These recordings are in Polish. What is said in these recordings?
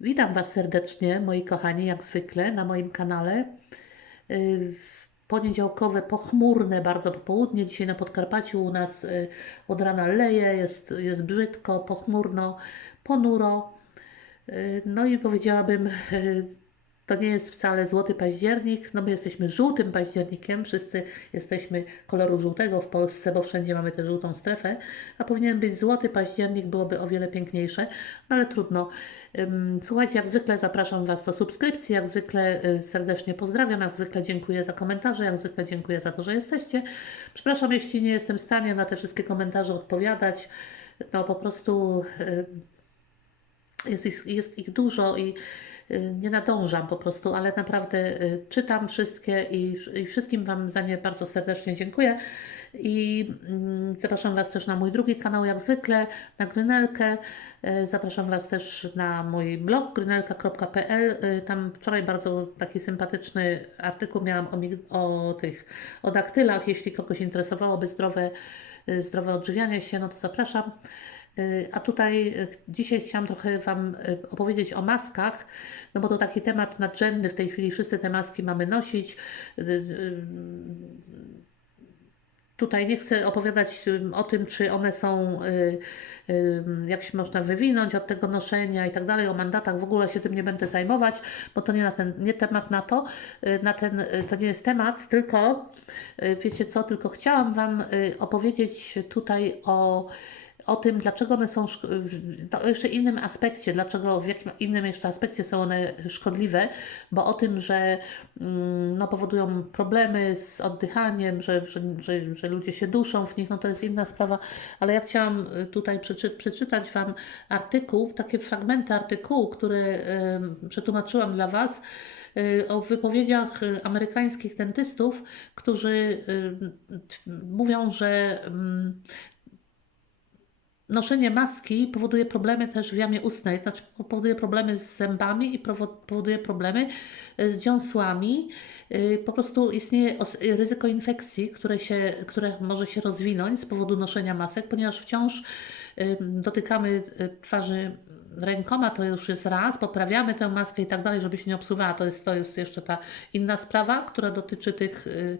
Witam Was serdecznie, moi kochani, jak zwykle na moim kanale. Y, W poniedziałkowe, pochmurne bardzo popołudnie. Dzisiaj na Podkarpaciu u nas y, od rana leje, jest, jest brzydko, pochmurno, ponuro. Y, No i powiedziałabym, to nie jest wcale złoty październik, no my jesteśmy żółtym październikiem, wszyscy jesteśmy koloru żółtego w Polsce, bo wszędzie mamy tę żółtą strefę, a powinien być złoty październik, byłoby o wiele piękniejsze, no ale trudno. Słuchajcie, jak zwykle zapraszam Was do subskrypcji, jak zwykle y, serdecznie pozdrawiam, jak zwykle dziękuję za komentarze, jak zwykle dziękuję za to, że jesteście. Przepraszam, jeśli nie jestem w stanie na te wszystkie komentarze odpowiadać, no po prostu jest ich, jest ich dużo i y, nie nadążam po prostu, ale naprawdę y, czytam wszystkie i, i wszystkim Wam za nie bardzo serdecznie dziękuję. I mm, zapraszam Was też na mój drugi kanał, jak zwykle, na Grynelkę. Y, Zapraszam Was też na mój blog grynelka.pl. Tam wczoraj bardzo taki sympatyczny artykuł miałam o, o tych, o daktylach. Jeśli kogoś interesowałoby zdrowe, zdrowe odżywianie się, no to zapraszam. Y, A tutaj y, dzisiaj chciałam trochę Wam y, opowiedzieć o maskach, no bo to taki temat nadrzędny w tej chwili, wszyscy te maski mamy nosić. Tutaj nie chcę opowiadać o tym, czy one są, jak się można wywinąć od tego noszenia i tak dalej, o mandatach, w ogóle się tym nie będę zajmować, bo to nie, na ten, nie temat na to, na ten, to nie jest temat, tylko wiecie co, tylko chciałam Wam opowiedzieć tutaj o o tym, dlaczego one są, to jeszcze innym aspekcie, dlaczego, w jakim innym jeszcze aspekcie są one szkodliwe, bo o tym, że mm, no, powodują problemy z oddychaniem, że, że, że, że ludzie się duszą w nich, no to jest inna sprawa, ale ja chciałam y, tutaj przeczy, przeczytać Wam artykuł, takie fragmenty artykułu, który przetłumaczyłam dla Was, y, o wypowiedziach y, amerykańskich dentystów, którzy mówią, że mm, Noszenie maski powoduje problemy też w jamie ustnej, znaczy powoduje problemy z zębami i powoduje problemy e, z dziąsłami. Y, Po prostu istnieje ryzyko infekcji, które, się, które może się rozwinąć z powodu noszenia masek, ponieważ wciąż dotykamy y, twarzy rękoma, to już jest raz, poprawiamy tę maskę i tak dalej, żeby się nie obsuwała. To jest, to jest jeszcze ta inna sprawa, która dotyczy tych, y,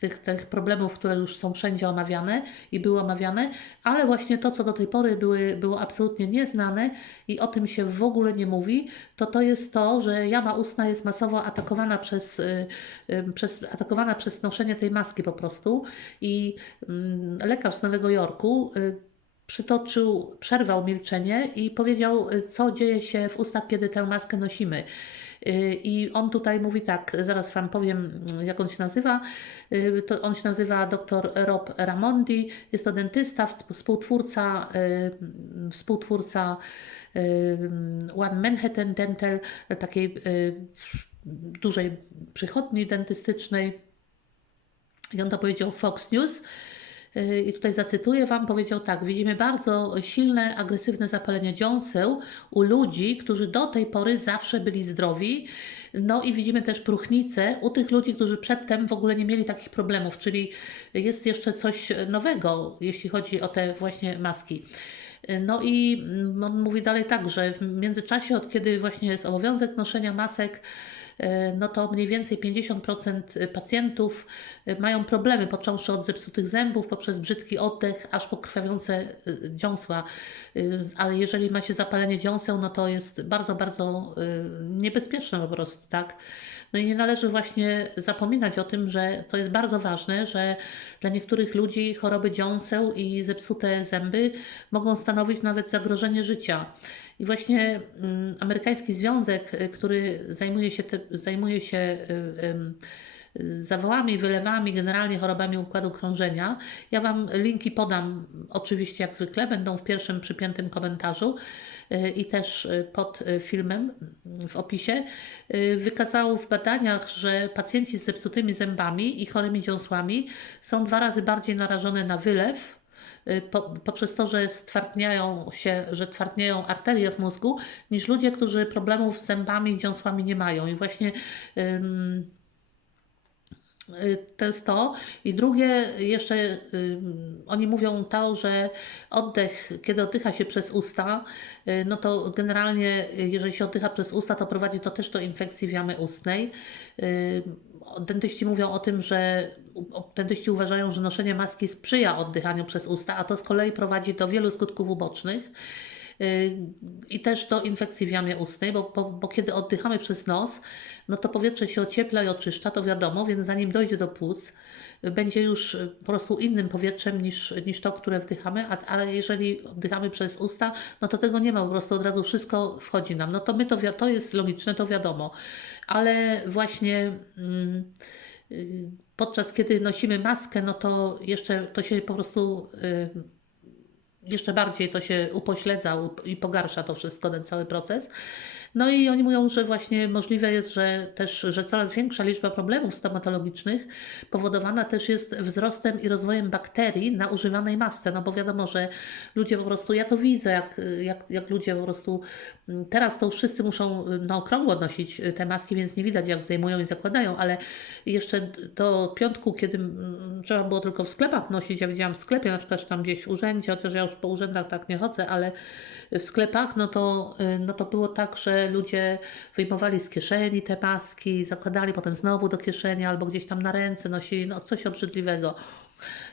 tych, tych problemów, które już są wszędzie omawiane i były omawiane, ale właśnie to, co do tej pory były, było absolutnie nieznane i o tym się w ogóle nie mówi, to to jest to, że jama ustna jest masowo atakowana przez, y, y, przez, atakowana przez noszenie tej maski po prostu i mm, lekarz z Nowego Jorku przytoczył, przerwał milczenie i powiedział, co dzieje się w ustach, kiedy tę maskę nosimy. I on tutaj mówi tak, zaraz Wam powiem, jak on się nazywa. To on się nazywa dr Rob Ramondi, jest to dentysta, współtwórca, y, współtwórca y, One Manhattan Dental, takiej y, dużej przychodni dentystycznej. I on to powiedział w Fox News. Y, I tutaj zacytuję Wam, powiedział tak: Widzimy bardzo silne, agresywne zapalenie dziąseł u ludzi, którzy do tej pory zawsze byli zdrowi. No i widzimy też próchnicę u tych ludzi, którzy przedtem w ogóle nie mieli takich problemów, czyli jest jeszcze coś nowego, jeśli chodzi o te właśnie maski. No i on mówi dalej tak, że w międzyczasie, od kiedy właśnie jest obowiązek noszenia masek, no to mniej więcej 50% pacjentów e, mają problemy, począwszy od zepsutych zębów, poprzez brzydki oddech, aż po krwawiące e, dziąsła. E, Ale jeżeli ma się zapalenie dziąseł, no to jest bardzo, bardzo e, niebezpieczne po prostu, tak? No i nie należy właśnie zapominać o tym, że to jest bardzo ważne, że dla niektórych ludzi choroby dziąseł i zepsute zęby mogą stanowić nawet zagrożenie życia. I właśnie mm, amerykański związek, y, który zajmuje się, zajmuje się y, wylewami, generalnie chorobami układu krążenia. Ja Wam linki podam oczywiście jak zwykle, będą w pierwszym przypiętym komentarzu y, i też pod filmem w opisie. Y, Wykazał w badaniach, że pacjenci z zepsutymi zębami i chorymi dziąsłami są dwa razy bardziej narażone na wylew poprzez to, że stwardniają się, że twardnieją arterie w mózgu, niż ludzie, którzy problemów z zębami i dziąsłami nie mają. I właśnie ym, Y, To jest to. I drugie, jeszcze y, oni mówią to, że oddech, kiedy oddycha się przez usta, y, no to generalnie, y, jeżeli się oddycha przez usta, to prowadzi to też do infekcji w jamie ustnej. Y, Dentyści mówią o tym, że dentyści uważają, że noszenie maski sprzyja oddychaniu przez usta, a to z kolei prowadzi do wielu skutków ubocznych. Y, i też do infekcji w jamie ustnej, bo, bo, bo kiedy oddychamy przez nos, no to powietrze się ociepla i oczyszcza, to wiadomo, więc zanim dojdzie do płuc, będzie już y, po prostu innym powietrzem niż, niż to, które wdychamy, a, jeżeli oddychamy przez usta, no to tego nie ma, po prostu od razu wszystko wchodzi nam. No to my to, to jest logiczne, to wiadomo, ale właśnie mm, podczas kiedy nosimy maskę, no to jeszcze to się po prostu y, jeszcze bardziej to się upośledza up- i pogarsza to wszystko, ten cały proces. No i oni mówią, że właśnie możliwe jest, że też, że coraz większa liczba problemów stomatologicznych powodowana też jest wzrostem i rozwojem bakterii na używanej masce, no bo wiadomo, że ludzie po prostu, ja to widzę, jak, jak, jak ludzie po prostu, teraz to już wszyscy muszą y, na okrągło nosić y, te maski, więc nie widać jak zdejmują i zakładają, ale jeszcze do piątku, kiedy mm, trzeba było tylko w sklepach nosić, ja widziałam w sklepie, na przykład tam gdzieś w urzędzie, chociaż ja już po urzędach tak nie chodzę, ale w sklepach, no to, y, no to było tak, że ludzie wyjmowali z kieszeni te maski, zakładali potem znowu do kieszeni albo gdzieś tam na ręce nosili, no coś obrzydliwego.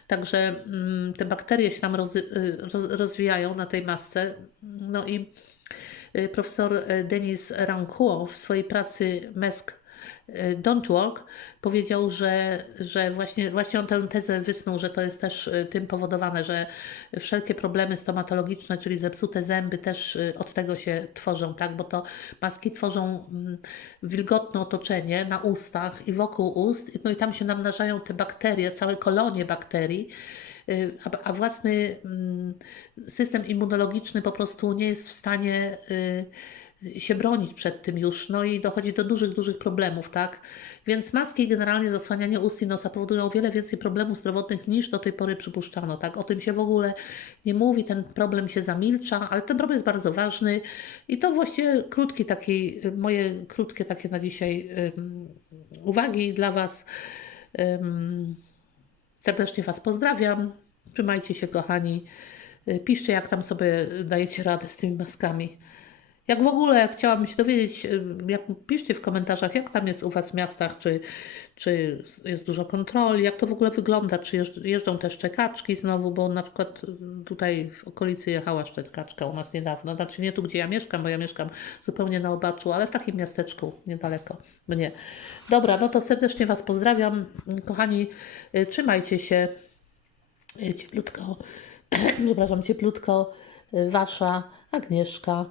Także mm, te bakterie się tam rozwijają na tej masce. No i profesor y, Denis Rancourt w swojej pracy Mesk y, Don't Work powiedział, że, że właśnie, właśnie on tę tezę wysnuł, że to jest też y, tym powodowane, że wszelkie problemy stomatologiczne, czyli zepsute zęby też y, od tego się tworzą, tak? Bo to maski tworzą mm, wilgotne otoczenie na ustach i wokół ust, no i tam się namnażają te bakterie, całe kolonie bakterii, y, a, własny mm, system immunologiczny po prostu nie jest w stanie y, się bronić przed tym już, no i dochodzi do dużych, dużych problemów, tak? Więc maski i generalnie zasłanianie ust i nosa powodują wiele więcej problemów zdrowotnych niż do tej pory przypuszczano, tak? O tym się w ogóle nie mówi, ten problem się zamilcza, ale ten problem jest bardzo ważny i to właściwie krótki taki, moje krótkie takie na dzisiaj ym, uwagi dla Was. Ym, serdecznie Was pozdrawiam, trzymajcie się kochani, Y, piszcie jak tam sobie dajecie radę z tymi maskami. Jak w ogóle chciałabym się dowiedzieć, y, jak piszcie w komentarzach, jak tam jest u Was w miastach, czy, czy jest dużo kontroli, jak to w ogóle wygląda, czy jeżdż- jeżdżą te szczekaczki znowu, bo na przykład y, tutaj w okolicy jechała szczekaczka u nas niedawno, znaczy nie tu, gdzie ja mieszkam, bo ja mieszkam zupełnie na obaczu, ale w takim miasteczku niedaleko mnie. Dobra, no to serdecznie Was pozdrawiam, kochani, y, trzymajcie się. Cieplutko, przepraszam, cieplutko, Wasza Agnieszka.